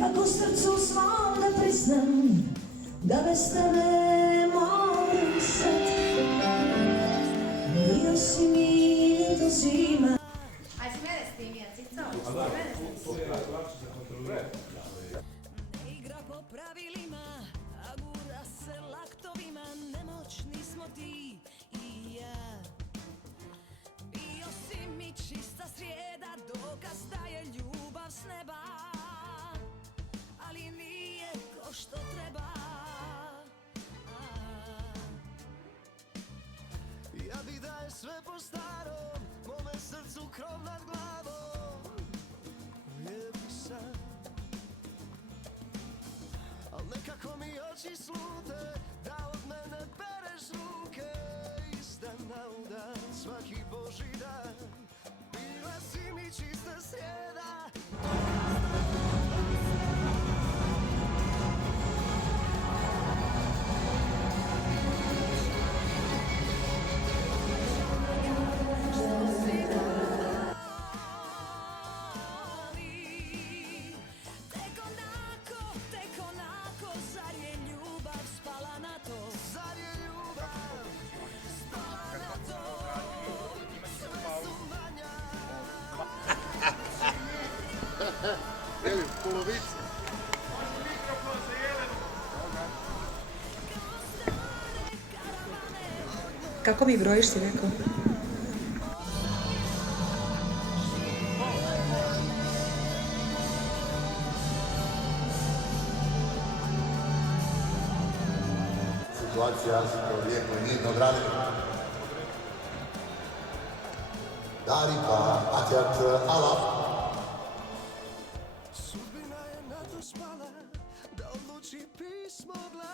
Kako srcu svom da priznam da bez tebe moram sad. Bio si mi do zima. Aj si mene snimija, cica, hoćeš si mene snimija? Ne igra po pravilima, a gura se laktovima, nemoćni smo ti i ja. Bio si mi čista srijeda, dokaz da je ljubav s neba, ali nije ko što treba. Ja bi da je sve po starom, mome srcu krov nad glavom. Lijepi san, al nekako mi oči slute, da od mene bereš ruke. Iz dana u dan, svaki božji dan, bila si mi čista srijeda. Tek onako, zar je ljubav spala na to? Zar je ljubav spala na to? Sve su manja. Ili u polovici. Kako mi brojiš, si rekao? Situacija to lijepo i mirno odradili. Dari pa Atjat Alaf. Sudbina je na to spala, da odluči pismo glas.